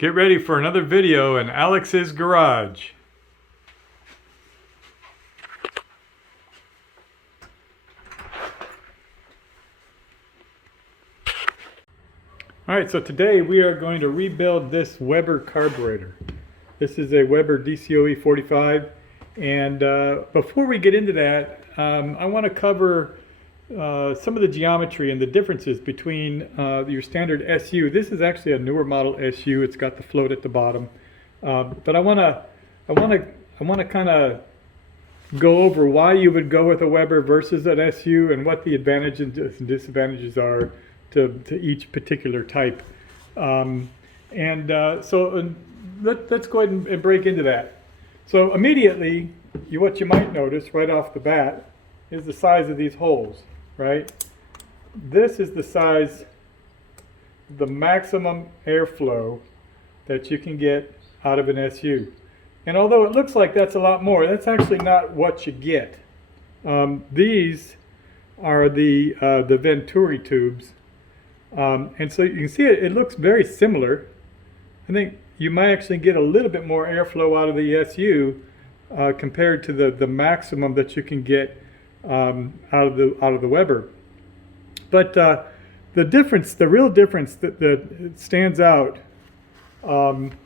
Get ready for another video in Alex's garage. Alright, so today we are going to rebuild this Weber carburetor. This is a Weber DCOE 45, and before we get into that, I want to cover some of the geometry and the differences between your standard SU. This is actually a newer model SU. It's got the float at the bottom, but I want to kind of go over why you would go with a Weber versus an SU and what the advantages and disadvantages are to each particular type. So let's go ahead and break into that. So immediately, what you might notice right off the bat is the size of these holes. Right? This is the size, the maximum airflow that you can get out of an SU. And although it looks like that's a lot more, that's actually not what you get. These are the Venturi tubes. And so you can see it looks very similar. I think you might actually get a little bit more airflow out of the SU compared to the maximum that you can get out of the Weber. But the real difference that stands out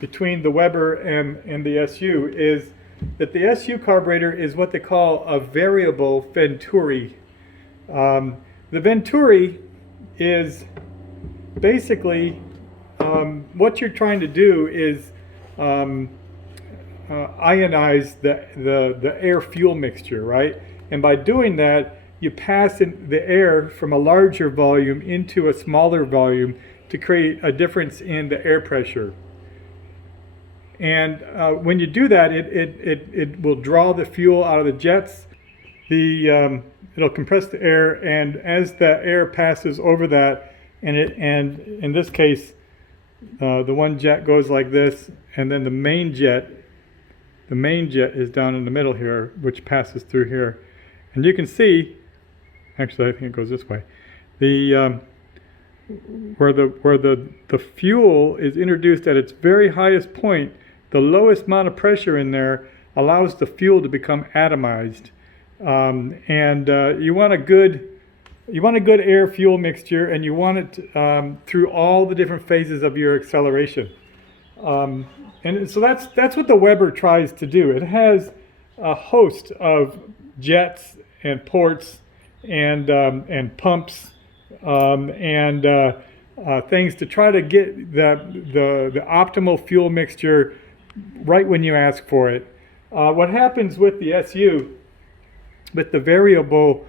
between the Weber and the SU is that the SU carburetor is what they call a variable Venturi. The Venturi is basically what you're trying to do is ionize the air-fuel mixture, right? And by doing that, you pass in the air from a larger volume into a smaller volume to create a difference in the air pressure. And when you do that, it will draw the fuel out of the jets. It'll compress the air, and as the air passes over that, and in this case, the one jet goes like this, and then the main jet is down in the middle here, which passes through here. And you can see, actually I think it goes this way, where the fuel is introduced at its very highest point, the lowest amount of pressure in there allows the fuel to become atomized. You want a good air-fuel mixture, and you want it through all the different phases of your acceleration. And so that's what the Weber tries to do. It has a host of jets and ports and pumps and things to try to get the optimal fuel mixture right when you ask for it. What happens with the SU, with the variable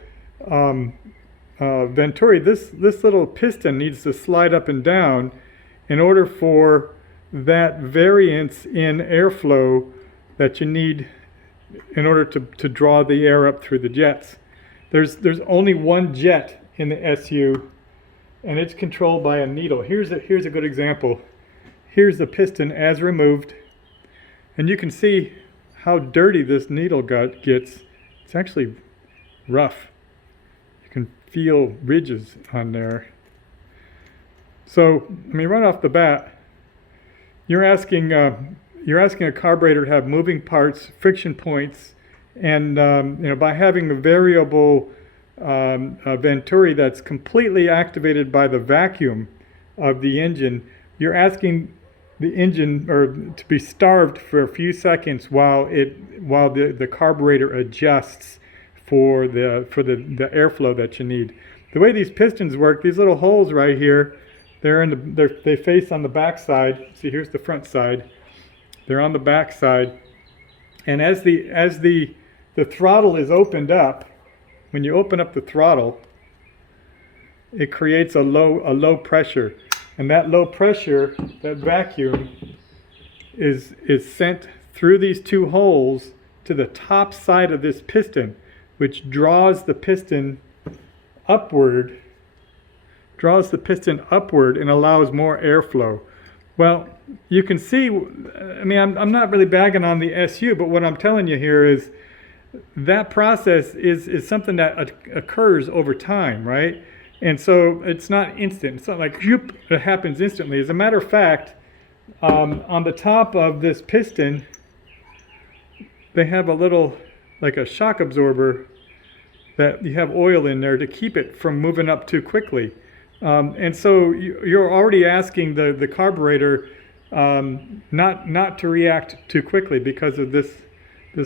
Venturi, this little piston needs to slide up and down in order for that variance in airflow that you need in order to draw the air up through the jets. There's only one jet in the SU, and it's controlled by a needle. Here's a good example. Here's the piston as removed, and you can see how dirty this needle gets. It's actually rough. You can feel ridges on there. So, I mean, right off the bat, you're asking a carburetor to have moving parts, friction points, and by having a variable Venturi that's completely activated by the vacuum of the engine, you're asking the engine to be starved for a few seconds while the carburetor adjusts for the airflow that you need. The way these pistons work, these little holes right here, they face on the back side. See, here's the front side. They're on the back side, and as the throttle is opened up, when you open up the throttle, it creates a low pressure, and that low pressure, that vacuum, is sent through these two holes to the top side of this piston, which draws the piston upward and allows more airflow. Well, you can see, I mean, I'm not really bagging on the SU, but what I'm telling you here is that process is something that occurs over time, right? And so it's not instant. It's not like, whoop, it happens instantly. As a matter of fact, on the top of this piston, they have a little, like a shock absorber that you have oil in there to keep it from moving up too quickly. And so you're already asking the carburetor not to react too quickly because of this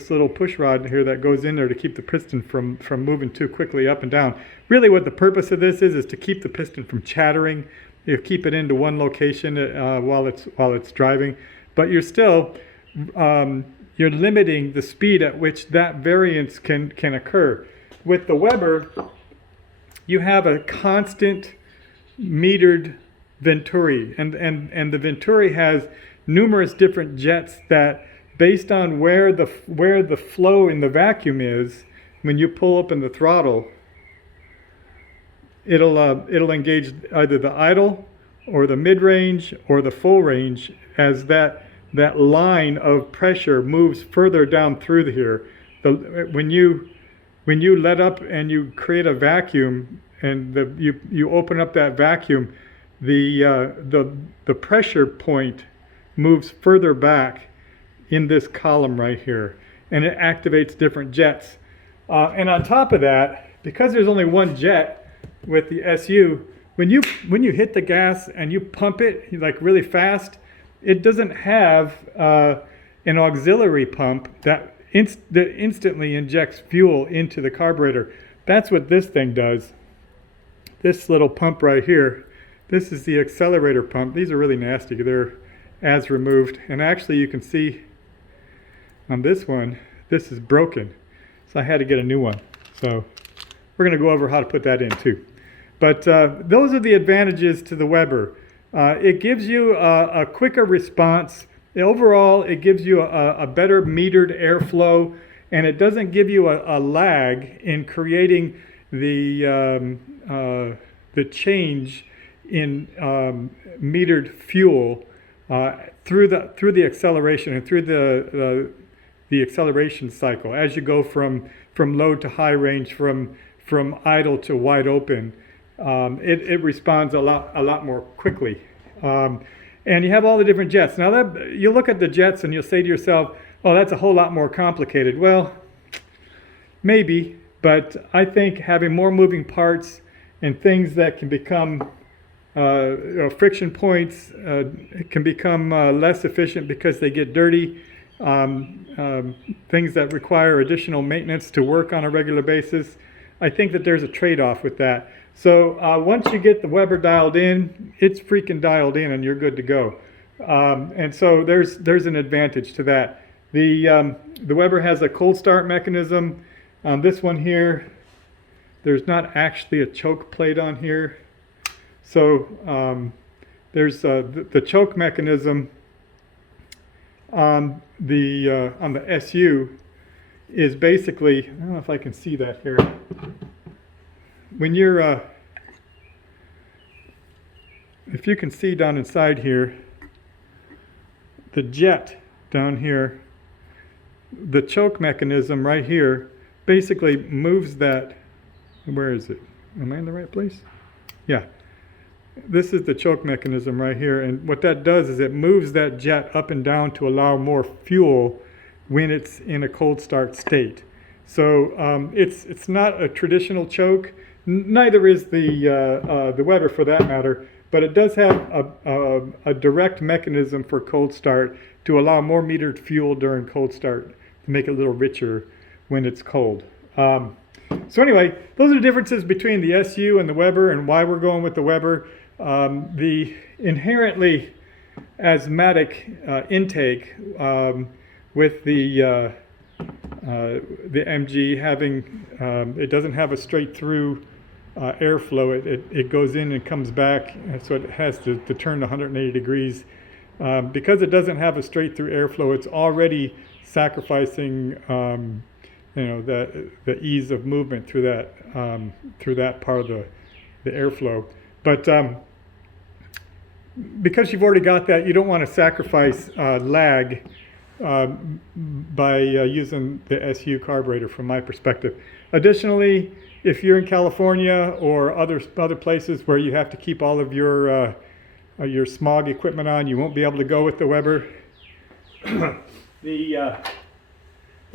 little push rod here that goes in there to keep the piston from moving too quickly up and down. Really what the purpose of this is to keep the piston from chattering. You keep it into one location while it's driving, but you're still you're limiting the speed at which that variance can occur. With the Weber, you have a constant metered Venturi, and the Venturi has numerous different jets that, based on where the flow in the vacuum is, when you pull open the throttle, it'll engage either the idle or the mid-range or the full range as that line of pressure moves further down through here. When you let up and you create a vacuum and you open up that vacuum, the pressure point moves further back in this column right here, and it activates different jets. And on top of that, because there's only one jet with the SU, when you hit the gas and you pump it like really fast, it doesn't have an auxiliary pump that instantly injects fuel into the carburetor. That's what this thing does. This little pump right here, this is the accelerator pump. These are really nasty. They're as removed, and actually you can see on this one, this is broken, so I had to get a new one. So we're going to go over how to put that in too. But those are the advantages to the Weber. It gives you a quicker response. Overall, it gives you a better metered airflow, and it doesn't give you a lag in creating the change in metered fuel through the acceleration and through the acceleration cycle as you go from low to high range, from idle to wide open. It responds a lot more quickly. And you have all the different jets. Now that you look at the jets and you'll say to yourself, oh, that's a whole lot more complicated. Well, maybe, but I think having more moving parts and things that can become friction points can become less efficient because they get dirty. Things that require additional maintenance to work on a regular basis. I think that there's a trade-off with that. So once you get the Weber dialed in, it's freaking dialed in and you're good to go. And so there's an advantage to that. The Weber has a cold start mechanism. This one here, there's not actually a choke plate on here. So there's the choke mechanism on the SU is basically, I don't know if I can see that here. When you're, if you can see down inside here, the jet down here, the choke mechanism right here basically moves that, where is it? Am I in the right place? Yeah. This is the choke mechanism right here, and what that does is it moves that jet up and down to allow more fuel when it's in a cold start state. So it's not a traditional choke. Neither is the Weber for that matter, but it does have a direct mechanism for cold start to allow more metered fuel during cold start to make it a little richer when it's cold. So anyway, those are the differences between the SU and the Weber and why we're going with the Weber. The inherently asthmatic intake with the MG having, it doesn't have a straight through airflow. It goes in and comes back, so it has to turn 180 degrees. Because it doesn't have a straight through airflow, it's already sacrificing the ease of movement through that part of the airflow. But because you've already got that, you don't want to sacrifice lag by using the SU carburetor from my perspective. Additionally, if you're in California or other places where you have to keep all of your your smog equipment on, you won't be able to go with the Weber. The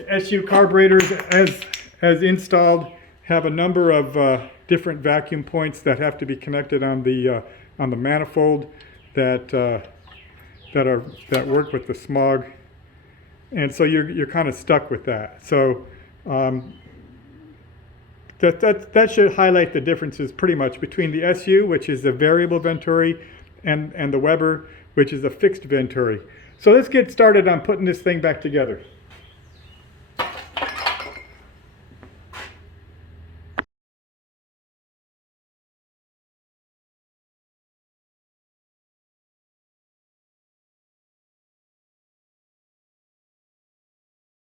SU carburetors, as installed, have a number of different vacuum points that have to be connected on the manifold that work with the smog, and so you're kind of stuck with that. So that should highlight the differences pretty much between the SU, which is a variable Venturi, and the Weber, which is a fixed Venturi. So let's get started on putting this thing back together.